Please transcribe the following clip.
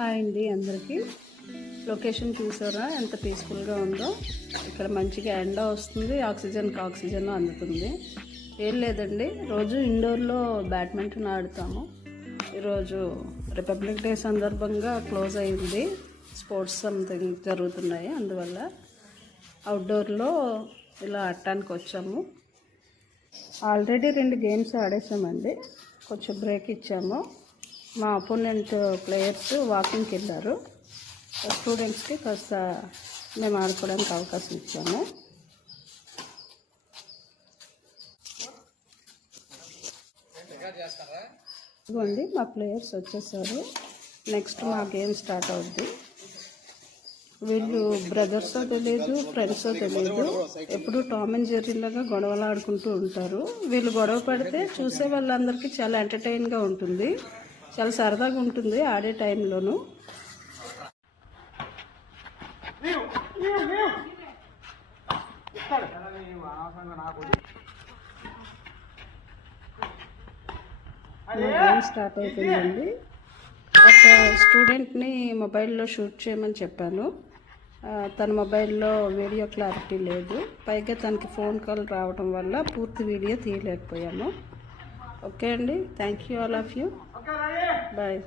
Hi అండి అందరికీ. Location చూసారా ఎంత పీస్ఫుల్గా ఉందో. ఇక్కడ మంచిగా ఎండ వస్తుంది, ఆక్సిజన్ అందుతుంది. ఏం లేదండి, రోజు ఇండోర్లో బ్యాడ్మింటన్ ఆడుతాము. ఈరోజు రిపబ్లిక్ డే సందర్భంగా క్లోజ్ అయింది, స్పోర్ట్స్ సంథింగ్ జరుగుతున్నాయి, అందువల్ల అవుట్డోర్లో ఇలా ఆడటానికి వచ్చాము. ఆల్రెడీ 2 గేమ్స్ ఆడేసామండి, కొంచెం బ్రేక్ ఇచ్చాము. మా అపోనెంట్ ప్లేయర్స్ వాకింగ్కి వెళ్ళారు. స్టూడెంట్స్కి కాస్త మేము ఆడుకోవడానికి అవకాశం ఇచ్చాము. ఇదిగోండి మా ప్లేయర్స్ వచ్చేసారు. నెక్స్ట్ మా గేమ్ స్టార్ట్ అవుద్ది. వీళ్ళు బ్రదర్సో తెలియదు, ఫ్రెండ్సో తెలియదు, ఎప్పుడు టామ్ అండ్ జెర్రీ లాగా గొడవలు ఆడుకుంటూ ఉంటారు. వీళ్ళు గొడవ పడితే చూసే వాళ్ళందరికీ చాలా ఎంటర్టైన్గా ఉంటుంది, చాలా సరదాగా ఉంటుంది ఆడే టైంలోనూ. గేమ్ స్టార్ట్ అయిపోయిందండి. ఒక స్టూడెంట్ని మొబైల్లో షూట్ చేయమని చెప్పాను. తన మొబైల్లో వీడియో క్లారిటీ లేదు, పైగా తనకి ఫోన్ కాల్ రావడం వల్ల పూర్తి వీడియో తీయలేకపోయాము. ఓకే అండి, thank you all of you, bye.